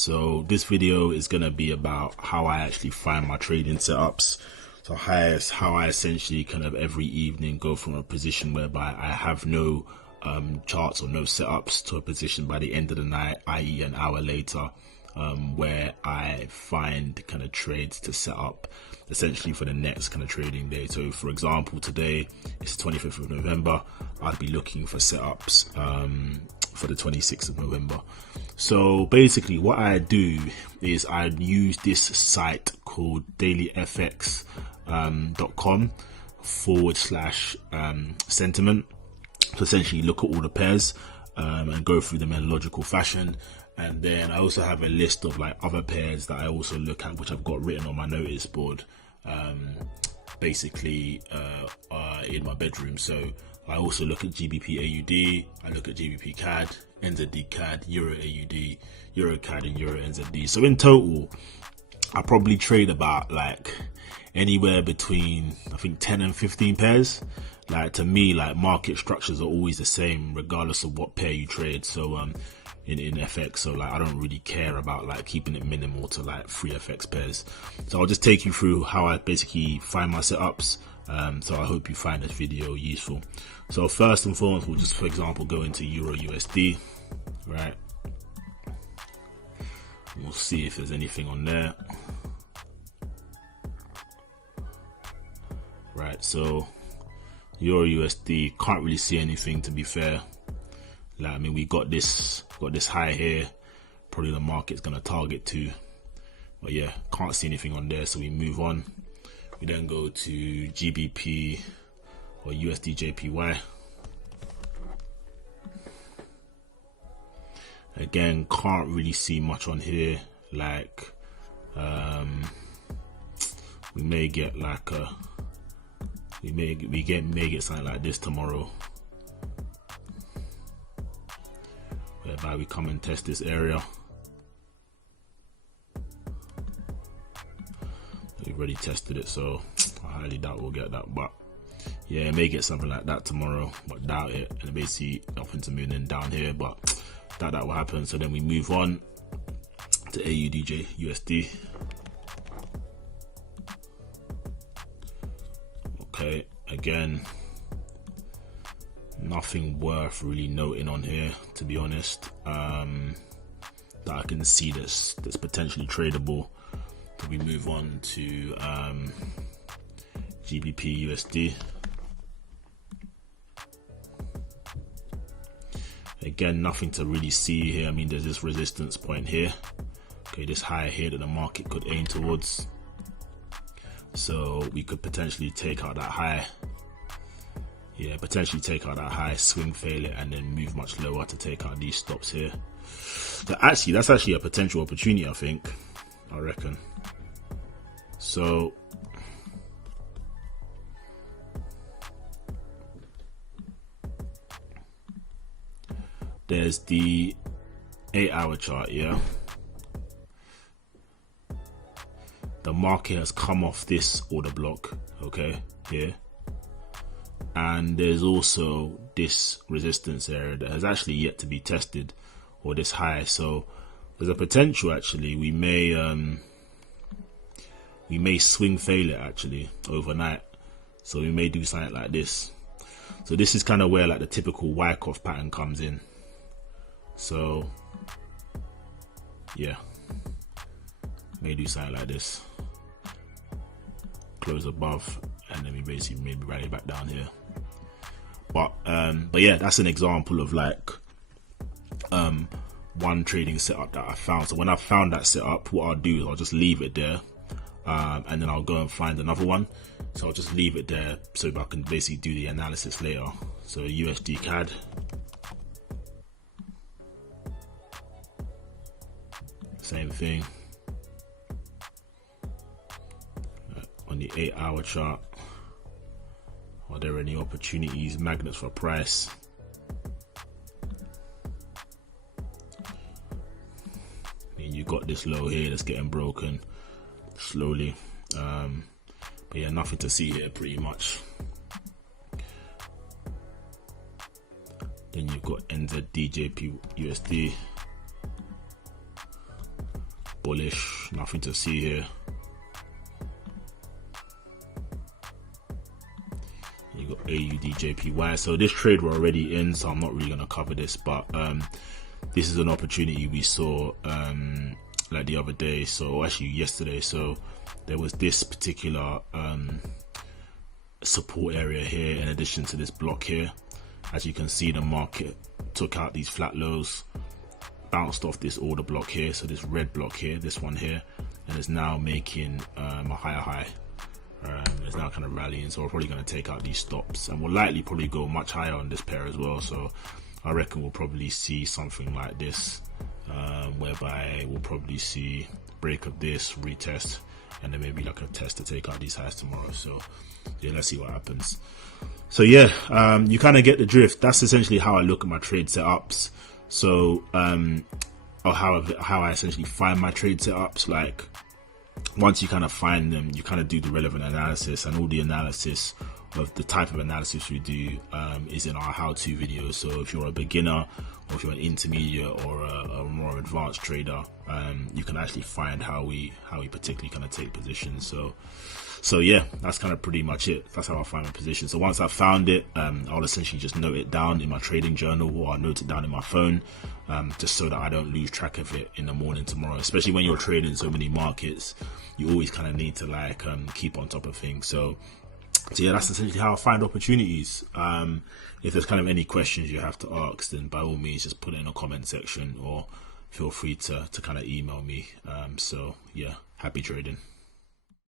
So this video is going to be about how I actually find my trading setups. So how I essentially kind of every evening go from a position whereby I have no charts or no setups to a position by the end of the night, i.e. an hour later, where I find kind of trades to set up essentially for the next kind of trading day. So for example, today it's the 25th of November. I'd be looking for setups for the 26th of November. So basically what I do is I use this site called dailyfx.com/sentiment to essentially look at all the pairs and go through them in a logical fashion. And then I also have a list of like other pairs that I also look at, which I've got written on my notice board, basically in my bedroom. So I also look at GBP AUD, I look at GBP CAD, NZD CAD, Euro AUD, Euro CAD, and Euro NZD. So in total, I probably trade about like anywhere between I think 10 and 15 pairs. Like to me, like market structures are always the same regardless of what pair you trade. So in FX, so like I don't really care about like keeping it minimal to like 3 FX pairs. So I'll just take you through how I basically find my setups. So I hope you find this video useful. So first and foremost, we'll just for example go into Euro USD, right? We'll see if there's anything on there. Right, so Euro USD, can't really see anything to be fair. Like, I mean, we got this high here, probably the market's gonna target to, but yeah, can't see anything on there, so we move on. We then go to GBP or USD JPY. Again, can't really see much on here. Like, we may get like a, may get something like this tomorrow, whereby we come and test this area. We've already tested it, so I highly doubt we'll get that, but yeah, may get something like that tomorrow, but doubt it. And basically up into moving down here, but doubt that will happen. So then we move on to AUD USD. Okay, again, nothing worth really noting on here, to be honest, that I can see that's potentially tradable. So we move on to GBP USD. Again, nothing to really see here. I mean, there's this resistance point here. Okay, this high here that the market could aim towards. So we could potentially take out that high. Yeah, potentially take out that high, swing fail it, and then move much lower to take out these stops here. So actually, that's actually a potential opportunity, I think. I reckon. So there's the 8-hour chart, yeah. The market has come off this order block, okay, here. And there's also this resistance area that has actually yet to be tested, or this high. So there's a potential actually we may swing fail it actually overnight. So we may do something like this. So this is kind of where like the typical Wyckoff pattern comes in. So yeah, may do something like this, close above, and then we basically maybe rally back down here. But yeah, that's an example of like one trading setup that I found. So when I found that setup, what I'll do is I'll just leave it there, and then I'll go and find another one. So I'll just leave it there so I can basically do the analysis later. So USD CAD. Same thing. On the 8-hour chart, are there any opportunities, magnets for price? And you got this low here that's getting broken slowly, but yeah, nothing to see here pretty much. Then you've got NZD JP USD. bullish, nothing to see here. You got AUD JPY. So this trade we're already in, so I'm not really going to cover this, but this is an opportunity we saw like the other day, so actually yesterday. So there was this particular support area here in addition to this block here. As you can see, the market took out these flat lows, bounced off this order block here, so this red block here, this one here, and is now making a higher high. It's now kind of rallying, so we're probably going to take out these stops, and we'll likely probably go much higher on this pair as well. So I reckon we'll probably see something like this, whereby we'll probably see break of this, retest, and then maybe like a test to take out these highs tomorrow. So yeah, let's see what happens. So yeah, you kind of get the drift. That's essentially how I look at my trade setups. So or how I essentially find my trade setups. Like, once you kind of find them, you kind of do the relevant analysis, and all the analysis of the type of analysis we do is in our how-to videos. So if you're a beginner, or if you're an intermediate, or a more advanced trader, you can actually find how we particularly kind of take positions. So yeah, that's kind of pretty much it. That's how I find my position. So once I've found it, I'll essentially just note it down in my trading journal, or I'll note it down in my phone, just so that I don't lose track of it in the morning tomorrow. Especially when you're trading so many markets, you always kind of need to like keep on top of things. So yeah, that's essentially how I find opportunities. If there's kind of any questions you have to ask, then by all means just put it in the comment section, or feel free to kind of email me. So yeah, happy trading.